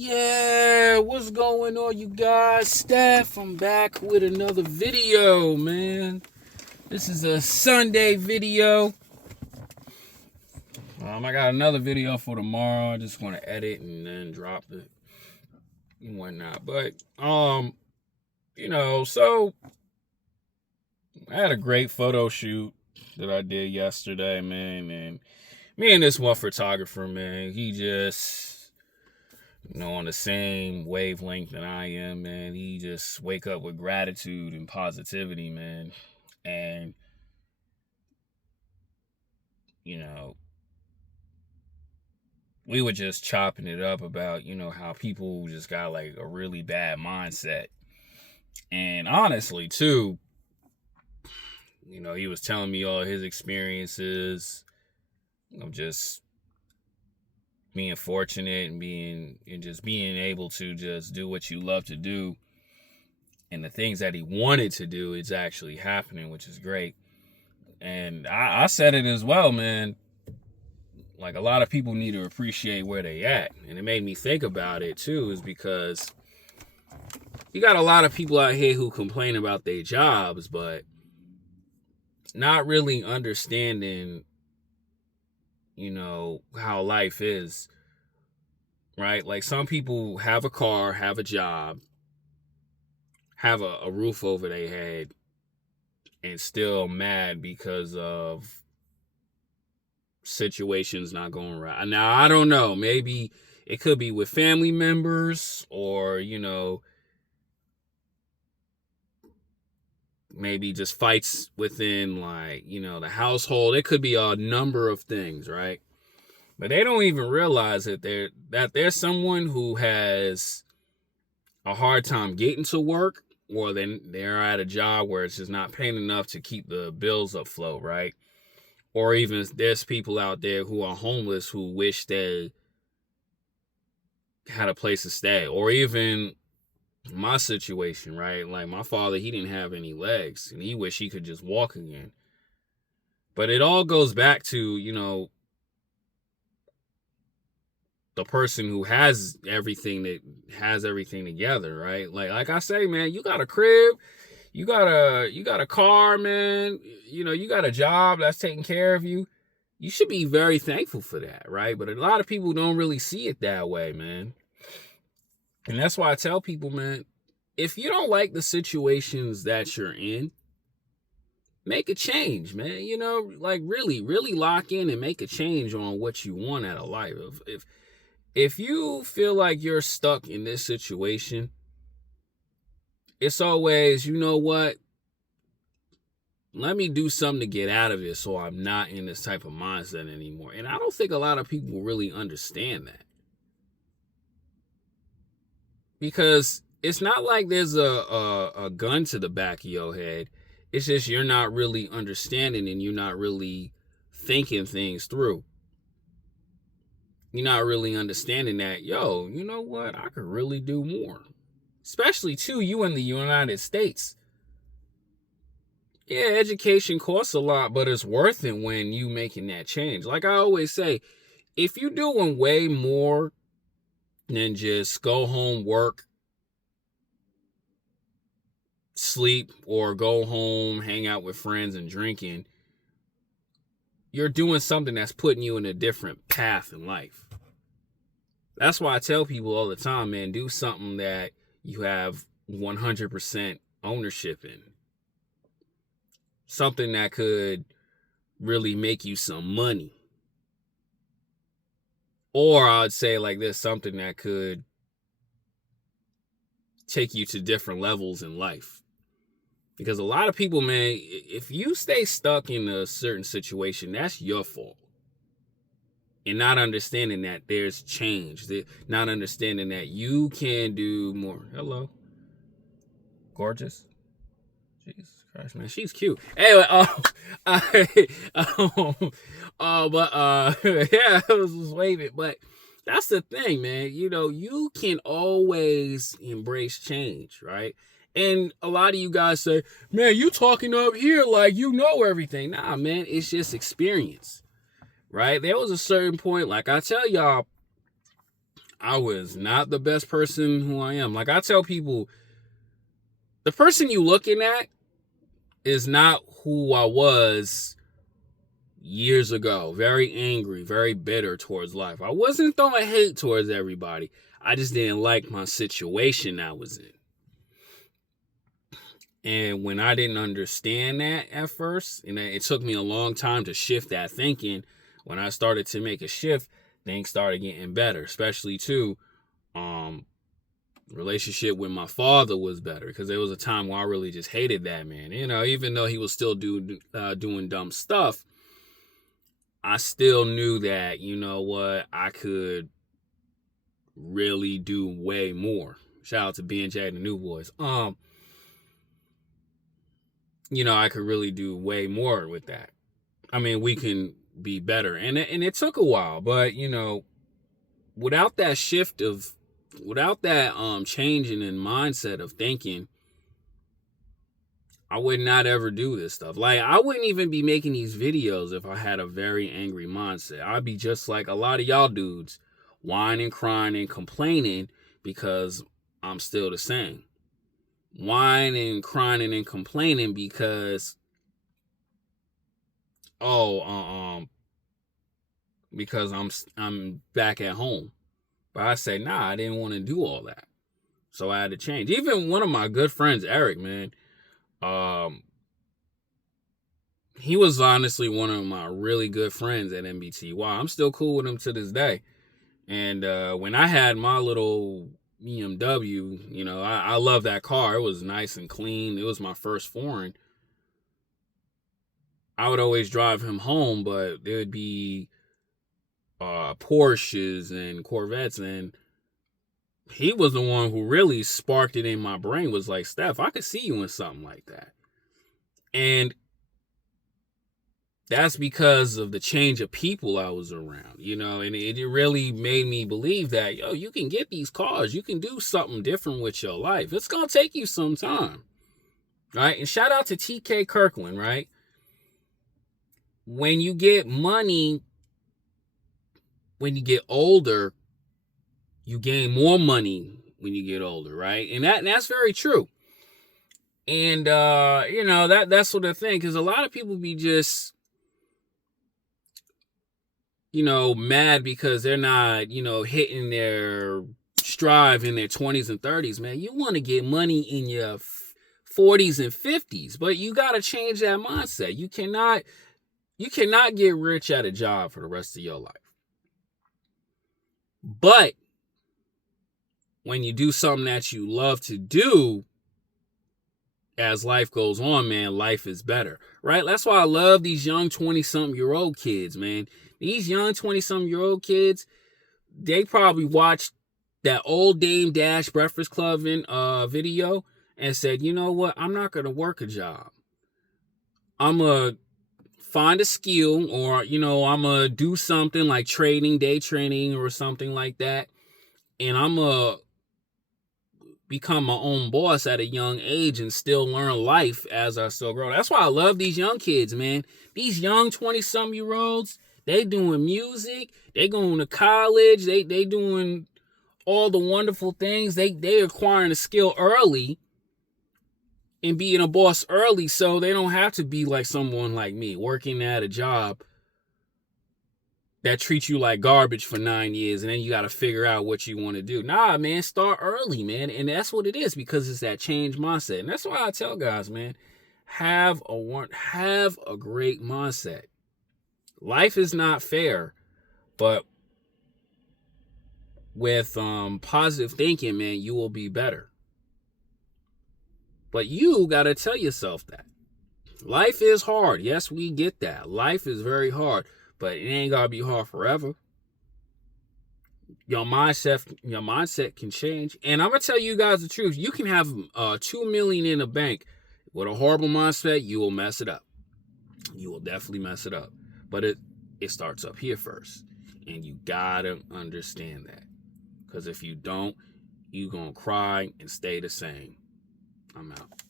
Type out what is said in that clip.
Yeah, what's going on, you guys? Steph, I'm back with another video, man. This is a Sunday video. I got another video for tomorrow. I just want to edit and then drop it and whatnot. But, so I had a great photo shoot that I did yesterday, man. And me and this one photographer, man, he just on the same wavelength that I am, man. He just wake up with gratitude and positivity, man. And, we were just chopping it up about, how people just got like a really bad mindset. And honestly, too, he was telling me all his experiences of just being fortunate and being able to just do what you love to do, and the things that he wanted to do is actually happening, which is great. And I said it as well, man. Like, a lot of people need to appreciate where they at, and it made me think about it too, is because you got a lot of people out here who complain about their jobs, but not really understanding how life is, right? Like, some people have a car, have a job, have a roof over their head, and still mad because of situations not going right. Now, I don't know. Maybe it could be with family members, or, maybe just fights within, like, the household. It could be a number of things, right? But they don't even realize that there's someone who has a hard time getting to work, or then they're at a job where it's just not paying enough to keep the bills afloat, right? Or even there's people out there who are homeless who wish they had a place to stay. Or even my situation, right? Like, my father, he didn't have any legs, and he wished he could just walk again. But it all goes back to, the person who has everything together, right? Like I say, man, you got a crib, you got a car, man, you got a job that's taking care of you. You should be very thankful for that, right? But a lot of people don't really see it that way, man. And that's why I tell people, man, if you don't like the situations that you're in, make a change, man. Like, really, really lock in and make a change on what you want out of life. If you feel like you're stuck in this situation, it's always, what? Let me do something to get out of it so I'm not in this type of mindset anymore. And I don't think a lot of people really understand that. Because it's not like there's a gun to the back of your head. It's just you're not really understanding, and you're not really thinking things through. You're not really understanding that, you know what? I could really do more. Especially, too, you in the United States. Yeah, education costs a lot, but it's worth it when you making that change. Like I always say, if you're doing way more than just go home, work, sleep, or go home, hang out with friends and drinking, you're doing something that's putting you in a different path in life. That's why I tell people all the time, man, do something that you have 100% ownership in. Something that could really make you some money. Or I'd say like this, something that could take you to different levels in life. Because a lot of people, man, if you stay stuck in a certain situation, that's your fault. And not understanding that there's change. Not understanding that you can do more. Hello. Gorgeous. Jesus Christ, man. She's cute. Anyway, yeah, I was just waving. But that's the thing, man. You can always embrace change, right? And a lot of you guys say, man, you talking up here like you know everything. Nah, man, it's just experience, right? There was a certain point, like I tell y'all, I was not the best person who I am. Like I tell people, the person you looking at is not who I was years ago. Very angry, very bitter towards life. I wasn't throwing hate towards everybody. I just didn't like my situation I was in. And when I didn't understand that at first, and it took me a long time to shift that thinking, when I started to make a shift, things started getting better, especially too, relationship with my father was better, because there was a time where I really just hated that man. Even though he was still doing dumb stuff, I still knew that, I could really do way more. Shout out to BNJ and the New Boys. I could really do way more with that. I mean, we can be better. And it took a while, but without that changing in mindset of thinking, I would not ever do this stuff. Like, I wouldn't even be making these videos if I had a very angry mindset. I'd be just like a lot of y'all dudes, whining, crying, and complaining because I'm still the same. Whining, crying, and complaining because because I'm back at home. But I say, nah, I didn't want to do all that. So I had to change. Even one of my good friends, Eric, man, he was honestly one of my really good friends at MBTY. I'm still cool with him to this day. And when I had my little BMW, I love that car. It was nice and clean. It was my first foreign. I would always drive him home, but there would be Porsches and Corvettes, and he was the one who really sparked it in my brain. Was like, Steph, I could see you in something like that. And that's because of the change of people I was around, and it really made me believe that, you can get these cars. You can do something different with your life. It's going to take you some time, right? And shout out to TK Kirkland, right? When you get money, when you get older, you gain more money when you get older, right? And that's very true. And, that's what I think, because a lot of people be just, mad because they're not, hitting their strive in their 20s and 30s, man. You want to get money in your 40s and 50s, but you got to change that mindset. You cannot get rich at a job for the rest of your life. But when you do something that you love to do, as life goes on, man, life is better, right? That's why I love these young 20-something-year-old kids, man. These young 20-something-year-old kids, they probably watched that old Dame Dash Breakfast Club video and said, you know what? I'm not going to work a job. I'm going to find a skill, or, I'm going to do something like trading, day trading, or something like that. And I'm going to become my own boss at a young age and still learn life as I still grow. That's why I love these young kids, man. These young 20-some-year-olds, they doing music, they going to college, they doing all the wonderful things. They acquiring a skill early and being a boss early, so they don't have to be like someone like me, working at a job that treats you like garbage for 9 years, and then you got to figure out what you want to do. Nah, man, start early, man. And that's what it is, because it's that change mindset. And that's why I tell guys, man, have a great mindset. Life is not fair, but with positive thinking, man, you will be better. But you got to tell yourself that. Life is hard. Yes, we get that. Life is very hard, but it ain't got to be hard forever. Your mindset can change. And I'm going to tell you guys the truth. You can have $2 million in the bank. With a horrible mindset, you will mess it up. You will definitely mess it up. But it starts up here first. And you got to understand that. Because if you don't, you're going to cry and stay the same. I'm out.